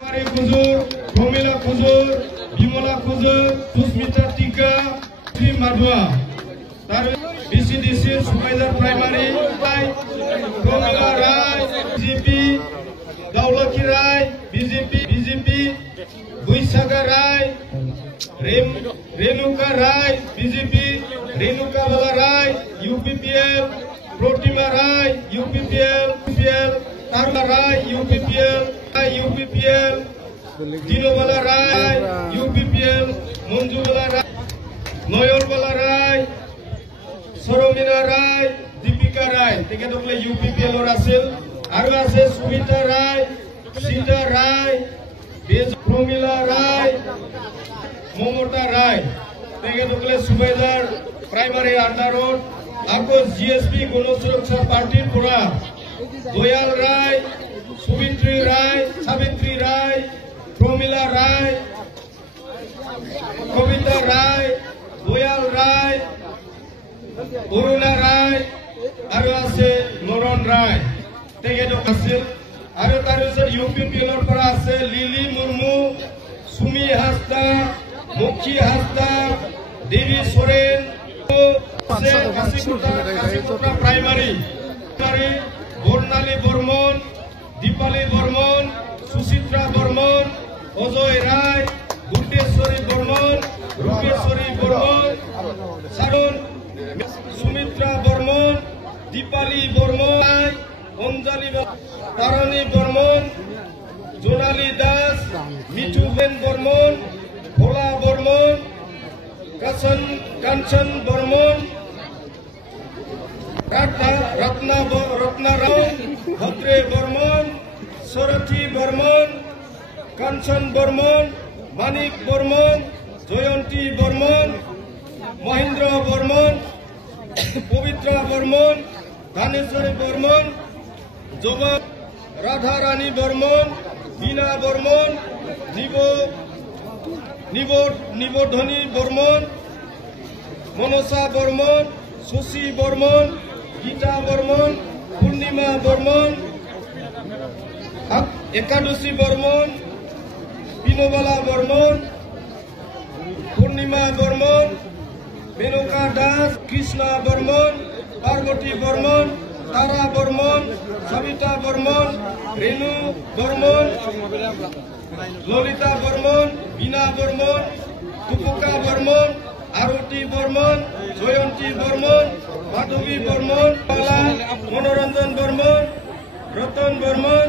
Kuzur, Promila Kuzur, Bimola Kuzur, Susmita Tika, Sri Madhua. BCDC, Subaidar Primary, Promila Rai, BJP, Daulaki Rai, BJP, Buisaga Rai, Renuka Rai, BJP, Renuka Vala Rai, UPPL, Protima Rai, UPPL, Tarla Rai, UPPL, Dinowala Rai, UPPL, Munjuwala Rai, Noyorwala Rai, Soromina Rai, Deepika Rai, তেখেতসকলে UPPL আছিল আৰু আছে Sumita Rai, Sita Rai, Promila Rai, Momota Rai, তেখেতসকলে সুবেদার প্রাইমারি আন্ডারত আকৌ GSP গণসুৰক্ষা পাৰ্টিৰ পৰা Goyal Rai, Savitri Rai, Promila Rai, Kavita Rai, Goyal Rai, Uruna Rai, আৰু আছে Noron Rai. তেখেতক আছিল আৰু তাৰপিছত UPPL পৰা আছে লিলি মুৰ্মু, সুমি হাসদা, মুখী হাসদা, দেবী সোরেন, কাশিকুটা প্রাইমারি, বর্ণালী বর্মন, দীপালী বর্মন, সুচিত্রা বর্মন, অজয় রায়, গুটেশ্বরী বর্মন, রূপেশ্বরী বর্মন, সারণ, সুমিত্রা বর্মন, দীপালী বর্মন, অঞ্জলি তারণী বর্মন, জোনালী দাস, মিঠুবেন বর্মন, ভোলা বর্মন, কাঞ্চন বর্মন, রত্না রাও, ভদ্রে বর্মন, সরথী বর্মন, কাঞ্চন বর্মন, মানিক বর্মন, জয়ন্তী বর্মন, মহেন্দ্র বর্মন, পবিত্রা বর্মন, ধানেশ্বরী বর্মন, জগৎ রাধারানী বর্মন, বীণা বর্মন, নিবোধনী বর্মন, মনসা বর্মন, শশী বর্মন, গীতা বর্মন, পূর্ণিমা বর্মন, একাদশী বর্মন, বিনোবালা বর্মন, পূর্ণিমা বর্মন, মেনকা দাস, কৃষ্ণা বর্মন, পার্বতী বর্মন, তারা বর্মন, সবিতা বর্মন, রেণু বর্মন, ললিতা বর্মন, বীণা বর্মন, তুপুকা বর্মন, আরতি বর্মন, জয়ন্তী বর্মন, মাধবী বর্মন, মনোরঞ্জন বর্মন, রতন বর্মন,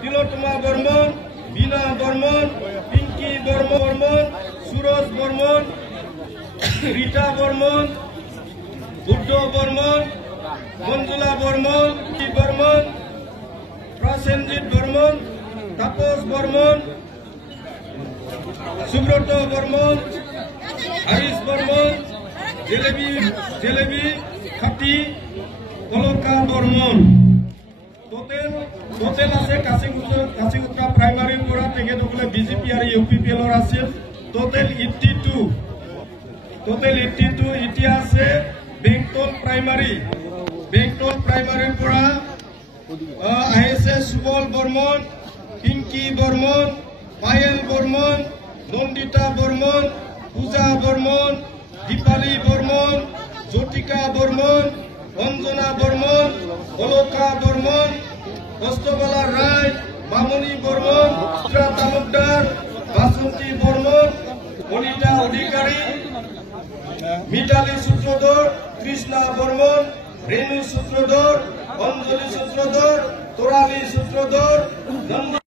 তিলোত্তমা বর্মন, বীণা বর্মন, পিঙ্কি বর্মন, সুরজ বর্মন, রীতা বর্মন, বুদ্ধ বর্মন, মঞ্জুলা বর্মন, বর্মন, প্রসেনজিৎ বর্মন, তাপস বর্মন, সুব্রত বর্মন, হারিস বর্মন, জেলেবি খাটি, কলকা বর্মন. টোটেল আছে কাশিকুটা প্ৰাইমাৰিৰ পৰা তেখেতসকলে BJP আৰু UPPL আছিল টোটেল 82. এতিয়া আছে বেংটল প্ৰাইমাৰিৰ পৰা আহিছে সুবল বৰ্মন, পিংকি বৰ্মন, পায়েল বৰ্মন, নন্দিতা বৰ্মন, পূজা বৰ্মন, দীপালী বৰ্মন, জ্যোতিকা বৰ্মন, অঞ্জনা বৰ্মন, অলকা বৰ্মন, অষ্টবালা রায়, মামনি বর্মন, তালুকদার, বাসন্তী বর্মন, অনিতা অধিকারী, মিতালী সূত্রধর, কৃষ্ণা বর্মন, রেণু সূত্রধর, অঞ্জলি সূত্রধর, তোরালী সূত্রধর, নন্দী